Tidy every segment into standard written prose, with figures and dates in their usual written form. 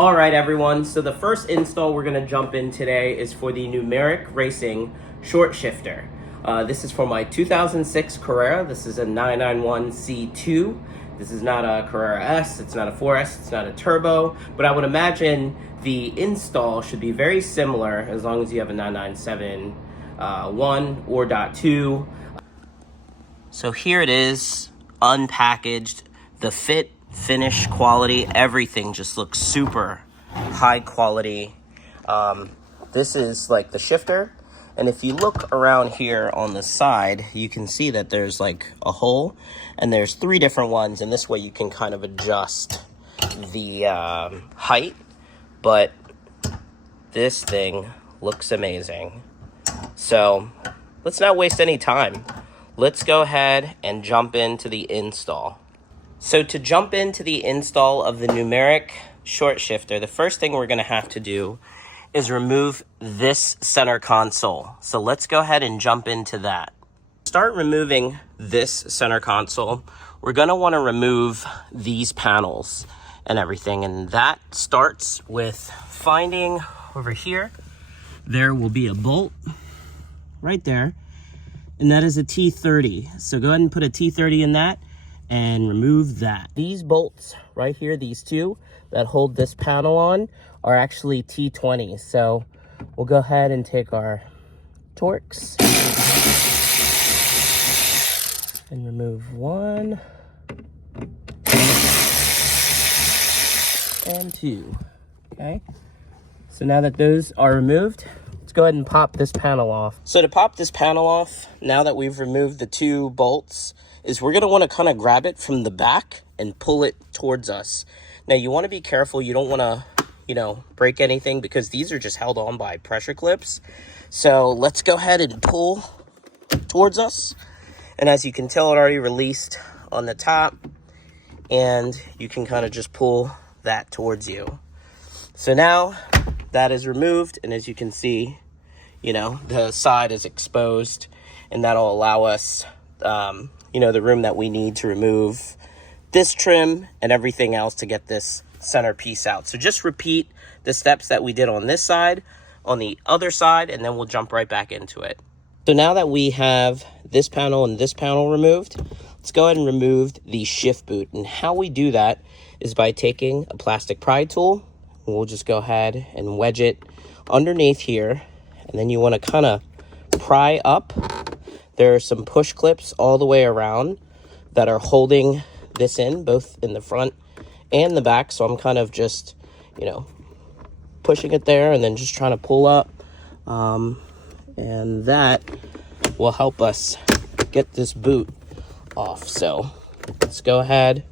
All right, everyone. So the first install we're going to jump in today is for the Numeric Racing Short Shifter. This is for my 2006 Carrera. This is a 991C2. This is not a Carrera S, it's not a 4S, it's not a turbo, but I would imagine the install should be very similar as long as you have a 997 1 or .2. So here it is, unpackaged. The fit, finish, quality, everything just looks super high quality. This is like the shifter, and if you look around here on the side, you can see that there's like a hole, and there's 3 different ones, and this way you can kind of adjust the height. But this thing looks amazing. So let's not waste any time. Let's go ahead and jump into the install. So to jump into the install of the Numeric Short Shifter, the first thing we're going to have to do is remove this center console. So let's go ahead and jump into that. Start removing this center console. We're going to want to remove these panels and everything, and that starts with finding over here. There will be a bolt right there, and that is a T30. So go ahead and put a T30 in that and remove that. These bolts right here, these 2 that hold this panel on, are actually T20. So we'll go ahead and take our Torx and remove 1 and 2. Okay, so now that those are removed, let's go ahead and pop this panel off. So to pop this panel off, now that we've removed the 2 bolts, is we're going to want to kind of grab it from the back and pull it towards us. Now you want to be careful. You don't want to, break anything, because these are just held on by pressure clips. So let's go ahead and pull towards us. And as you can tell, it already released on the top, and you can kind of just pull that towards you. So now that is removed, and as you can see, the side is exposed, and that'll allow us the room that we need to remove this trim and everything else to get this center piece out. So just repeat the steps that we did on this side, on the other side, and then we'll jump right back into it. So now that we have this panel and this panel removed, let's go ahead and remove the shift boot. And how we do that is by taking a plastic pry tool. We'll just go ahead and wedge it underneath here, and then you want to kind of pry up. There are some push clips all the way around that are holding this in, both in the front and the back. So I'm kind of just, pushing it there and then just trying to pull up. And that will help us get this boot off. So let's go ahead,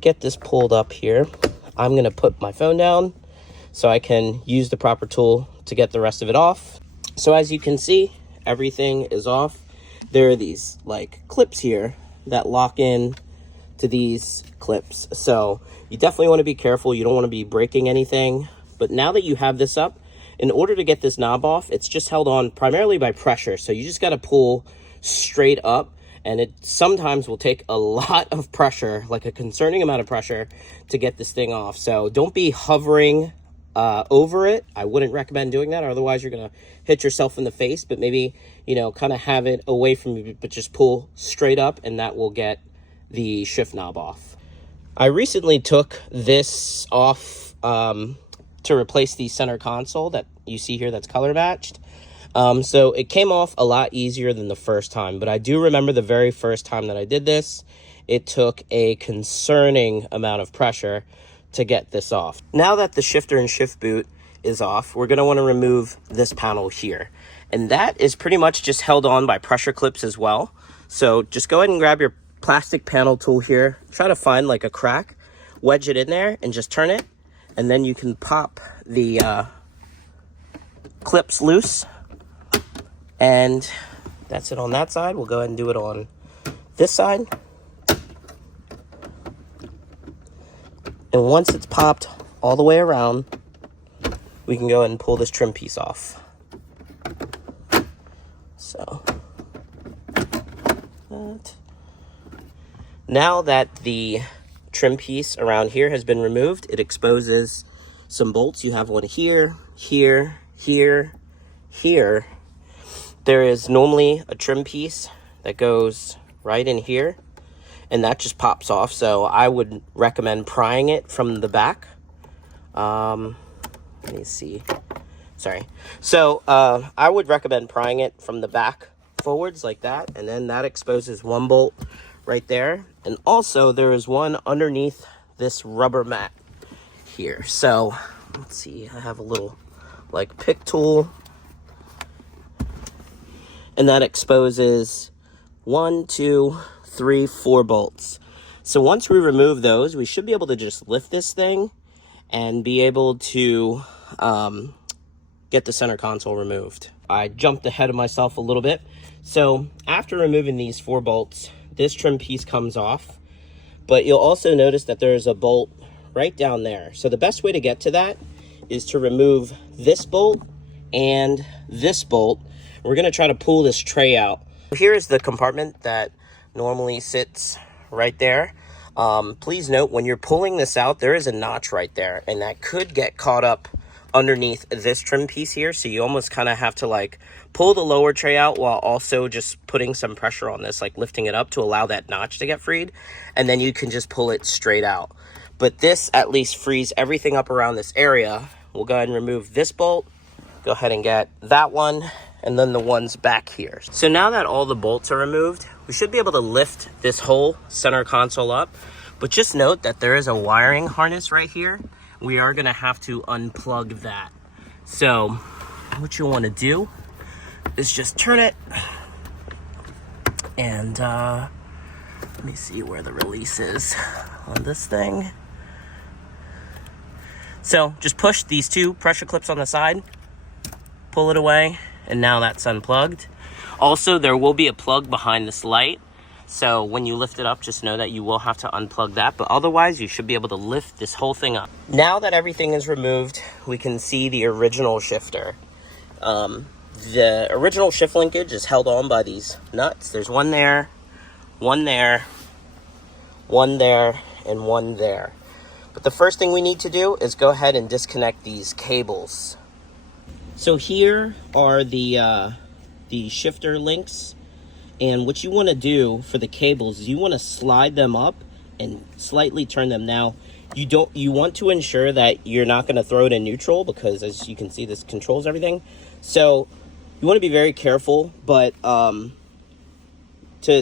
get this pulled up here. I'm going to put my phone down so I can use the proper tool to get the rest of it off. So as you can see, everything is off. There are these like clips here that lock in to these clips. So you definitely want to be careful. You don't want to be breaking anything. But now that you have this up, in order to get this knob off, it's just held on primarily by pressure. So you just got to pull straight up, and it sometimes will take a lot of pressure, like a concerning amount of pressure, to get this thing off. So don't be hovering over it. I wouldn't recommend doing that, otherwise you're gonna hit yourself in the face. But maybe kind of have it away from you, but just pull straight up, and that will get the shift knob off. I recently took this off to replace the center console that you see here that's color matched. So it came off a lot easier than the first time, but I do remember the very first time that I did this, it took a concerning amount of pressure to get this off. Now that the shifter and shift boot is off, we're going to want to remove this panel here. And that is pretty much just held on by pressure clips as well. So just go ahead and grab your plastic panel tool here. Try to find like a crack, wedge it in there, and just turn it. And then you can pop the clips loose. And that's it on that side. We'll go ahead and do it on this side. And once it's popped all the way around, we can go ahead and pull this trim piece off. So now that the trim piece around here has been removed. It exposes some bolts. You have one here, here, here, here. There is normally a trim piece that goes right in here, and that just pops off. So I would recommend prying it from the back. Let me see. Sorry. So I would recommend prying it from the back forwards like that, and then that exposes one bolt right there. And also there is one underneath this rubber mat here. So let's see, I have a little like pick tool, and that exposes 1, 2, 3, 4 bolts. So once we remove those, we should be able to just lift this thing and be able to get the center console removed. I jumped ahead of myself a little bit. So after removing these 4 bolts, this trim piece comes off, but you'll also notice that there's a bolt right down there. So the best way to get to that is to remove this bolt and this bolt. We're gonna try to pull this tray out. Here is the compartment that normally sits right there. Please note, when you're pulling this out, there is a notch right there, and that could get caught up underneath this trim piece here. So you almost kind of have to like pull the lower tray out while also just putting some pressure on this, like lifting it up to allow that notch to get freed, and then you can just pull it straight out. But this at least frees everything up around this area. We'll go ahead and remove this bolt, go ahead and get that one, and then the ones back here. So now that all the bolts are removed, we should be able to lift this whole center console up. But just note that there is a wiring harness right here. We are gonna have to unplug that. So what you wanna do is just turn it, and let me see where the release is on this thing. So just push these 2 pressure clips on the side, pull it away, and now that's unplugged. Also, there will be a plug behind this light, so when you lift it up, just know that you will have to unplug that, but otherwise you should be able to lift this whole thing up. Now that everything is removed, we can see the original shifter. The original shift linkage is held on by these nuts. There's one there, one there, one there, and one there. But the first thing we need to do is go ahead and disconnect these cables. So here are the shifter links, and what you want to do for the cables is you want to slide them up and slightly turn them. Now you want to ensure that you're not going to throw it in neutral, because as you can see, this controls everything. So you want to be very careful, but to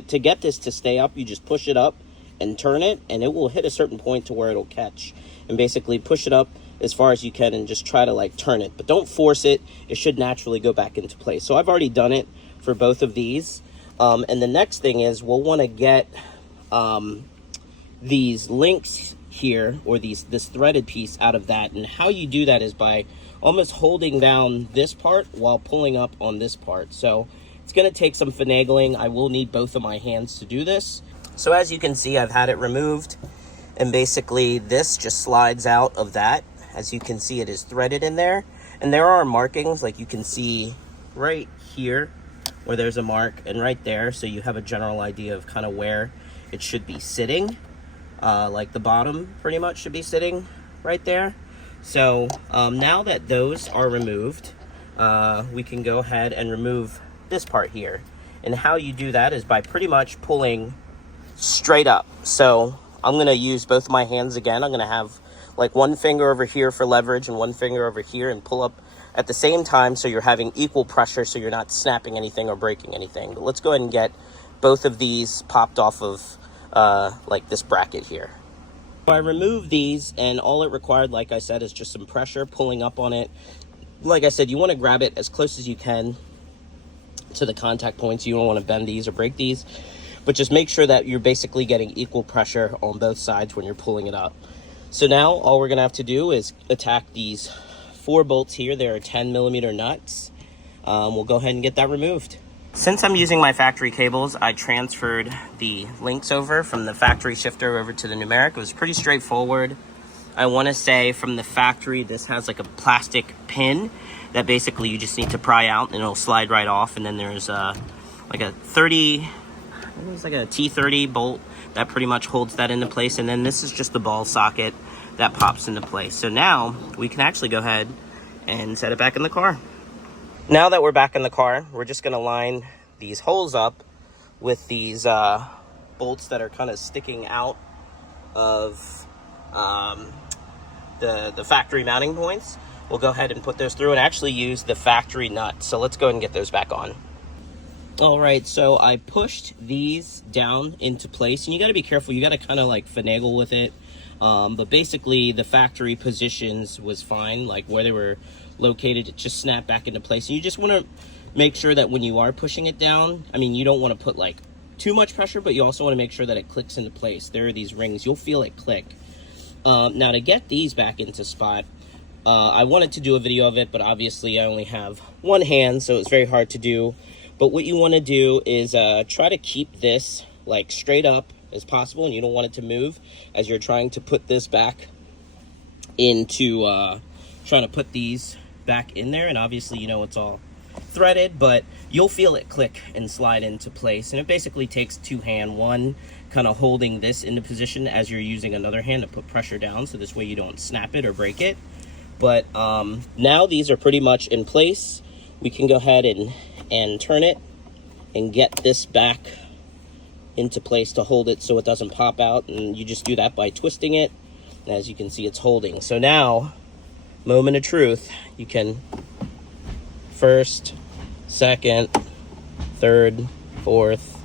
get this to stay up, you just push it up and turn it, and it will hit a certain point to where it'll catch, and basically push it up as far as you can and just try to like turn it, but don't force it. It should naturally go back into place. So I've already done it for both of these. And the next thing is we'll want to get these links here, or this threaded piece out of that. And how you do that is by almost holding down this part while pulling up on this part. So it's going to take some finagling. I will need both of my hands to do this. So as you can see, I've had it removed, and basically this just slides out of that. As you can see, it is threaded in there, and there are markings, like you can see right here where there's a mark, and right there, so you have a general idea of kind of where it should be sitting. Like the bottom pretty much should be sitting right there. So now that those are removed, we can go ahead and remove this part here. And how you do that is by pretty much pulling straight up. So I'm gonna use both my hands again. I'm gonna have like one finger over here for leverage and one finger over here, and pull up at the same time, so you're having equal pressure, so you're not snapping anything or breaking anything. But let's go ahead and get both of these popped off of like this bracket here. So I removed these, and all it required, like I said, is just some pressure pulling up on it. Like I said, you want to grab it as close as you can to the contact points. You don't want to bend these or break these, but just make sure that you're basically getting equal pressure on both sides when you're pulling it up. So now all we're gonna have to do is attack these 4 bolts here. There are 10mm nuts. We'll go ahead and get that removed. Since I'm using my factory cables, I transferred the links over from the factory shifter over to the Numeric. It was pretty straightforward. I wanna say from the factory, this has like a plastic pin that basically you just need to pry out and it'll slide right off. And then there's like a T30 bolt That pretty much holds that into place. And then this is just the ball socket that pops into place. So now we can actually go ahead and set it back in the car. Now that we're back in the car, we're just gonna line these holes up with these bolts that are kind of sticking out of the factory mounting points. We'll go ahead and put those through and actually use the factory nut. So let's go ahead and get those back on. All right, so I pushed these down into place, and you gotta be careful. You gotta kind of like finagle with it. But basically the factory positions was fine, like where they were located, it just snapped back into place. And you just wanna make sure that when you are pushing it down, I mean, you don't wanna put like too much pressure, but you also wanna make sure that it clicks into place. There are these rings, you'll feel it click. Now to get these back into spot, I wanted to do a video of it, but obviously I only have one hand, so it's very hard to do. But what you want to do is try to keep this like straight up as possible, and you don't want it to move as you're trying to put this back into, trying to put these back in there. And obviously, you know, it's all threaded, but you'll feel it click and slide into place. And it basically takes two hands, one kind of holding this into position as you're using another hand to put pressure down, so this way you don't snap it or break it. But now these are pretty much in place. We can go ahead and turn it and get this back into place to hold it so it doesn't pop out. And you just do that by twisting it. And as you can see, it's holding. So now, moment of truth, you can first, second, third, fourth,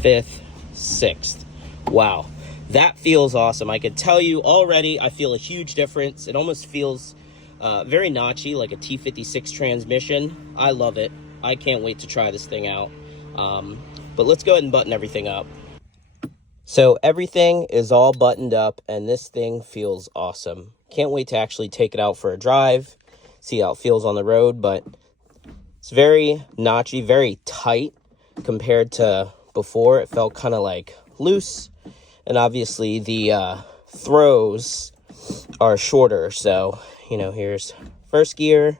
fifth, sixth. Wow. That feels awesome. I could tell you already, I feel a huge difference. It almost feels very notchy, like a T56 transmission. I love it. I can't wait to try this thing out. But let's go ahead and button everything up. So everything is all buttoned up, and this thing feels awesome. Can't wait to actually take it out for a drive, see how it feels on the road. But it's very notchy, very tight compared to before. It felt kind of like loose. And obviously the throws are shorter. So, you know, here's first gear,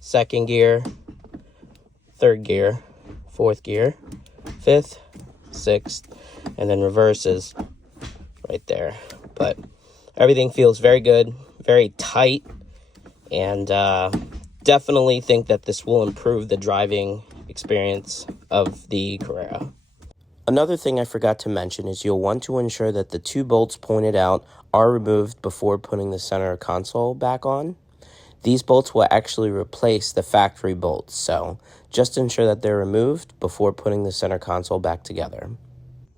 second gear, third gear, fourth gear, fifth, sixth, and then reverses right there. But everything feels very good, very tight, and definitely think that this will improve the driving experience of the Carrera. Another thing I forgot to mention is you'll want to ensure that the two bolts pointed out are removed before putting the center console back on. These bolts will actually replace the factory bolts, so just ensure that they're removed before putting the center console back together.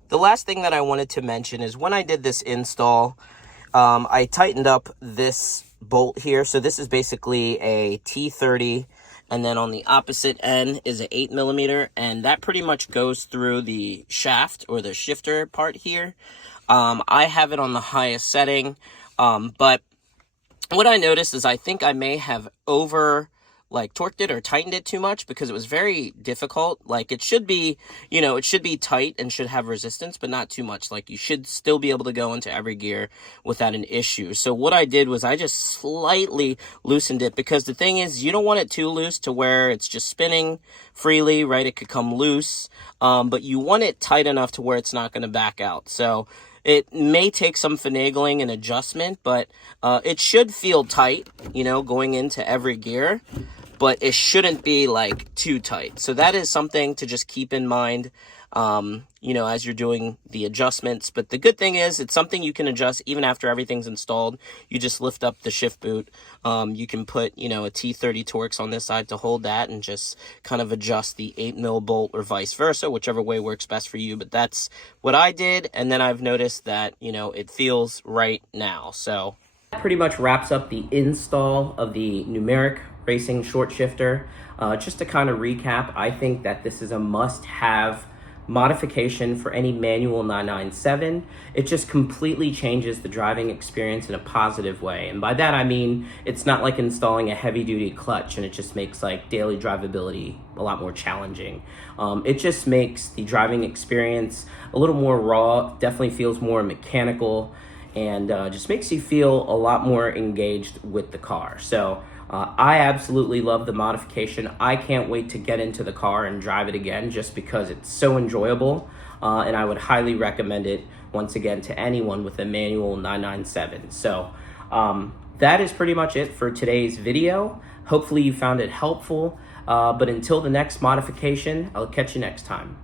The last thing that I wanted to mention is when I did this install, I tightened up this bolt here. So this is basically a T30, and then on the opposite end is an 8mm, and that pretty much goes through the shaft or the shifter part here. I have it on the highest setting, but what I noticed is I think I may have torqued it or tightened it too much, because it was very difficult. Like, it should be, you know, it should be tight and should have resistance, but not too much. Like, you should still be able to go into every gear without an issue. So what I did was I just slightly loosened it, because the thing is, you don't want it too loose to where it's just spinning freely, right? It could come loose, but you want it tight enough to where it's not going to back out. So it may take some finagling and adjustment, but it should feel tight, you know, going into every gear, but it shouldn't be like too tight. So that is something to just keep in mind, you know, as you're doing the adjustments. But the good thing is it's something you can adjust even after everything's installed. You just lift up the shift boot. You can put, you know, a T30 Torx on this side to hold that, and just kind of adjust the 8mm bolt or vice versa, whichever way works best for you. But that's what I did, and then I've noticed that, you know, it feels right now. So that pretty much wraps up the install of the Numeric Racing Short Shifter. Just to kind of recap, I think that this is a must-have modification for any manual 997. It just completely changes the driving experience in a positive way. And by that I mean, it's not like installing a heavy-duty clutch and it just makes like daily drivability a lot more challenging. It just makes the driving experience a little more raw, definitely feels more mechanical, and just makes you feel a lot more engaged with the car. So I absolutely love the modification. I can't wait to get into the car and drive it again just because it's so enjoyable, and I would highly recommend it once again to anyone with a manual 997. So that is pretty much it for today's video. Hopefully you found it helpful, but until the next modification, I'll catch you next time.